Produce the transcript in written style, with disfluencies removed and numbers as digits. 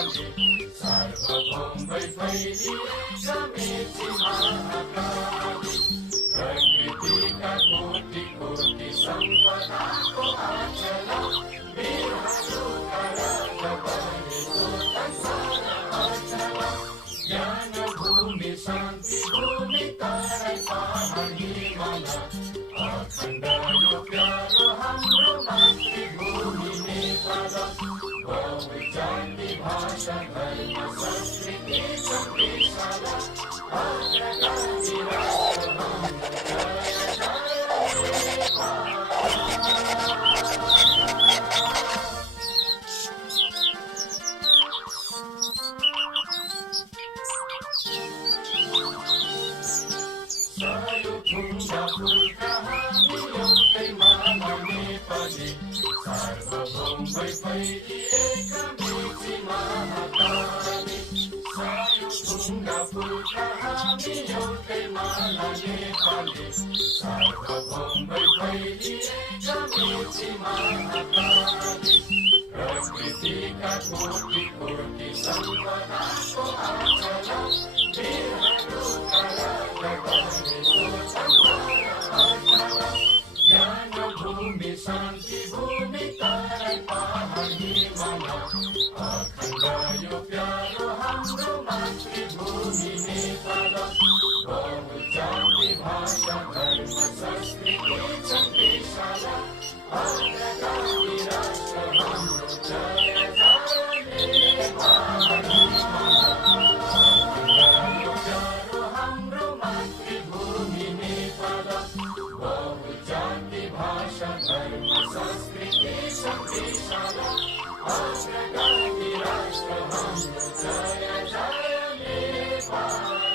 सार्वभौम फैलिएका मेची महाकाली प्रकृतिका कोटि कोटि सम्पदाको आचल वीरहरूका राजबनेको संसार अचल ज्ञान भूमि शान्ति भूमि तराई पहाड हिमाल अखण्ड यो प्यारो हाम्रो मातृभूमि नेपाल बहुजाति भाषा धर्म संस्कृति सम्पिशाला अग्रगामी राष्ट्र हाम्रो जय जय नेपाल। सार्वभौम फैलिएका मेची महाकाली सायुथुङ्गा फुलका हामी एउटै माला नेपाली सार्वभौम फैलिएका मेची महाकाली प्रकृतिका कोटि कोटि सम्पदाको आचल वीरहरूका राजबनेको संसार अचल ज्ञान भूमि शान्ति भूमि तराई पहाड हिमाल अखण्ड यो प्यारो हाम्रो मातृभूमि नेपाल बहुजाति भाषा धर्म संस्कृति सम्पिशाला अग्रगामी राष्ट्र हाम्रो जय जय नेपाल। अखण्ड यो प्यारो हाम्रो मातृभूमि नेपाल बहुजाति भाषा धर्म संस्कृति सम्पिशाला अग्रगामी राष्ट्र हाम्रो जय जय नेपाल।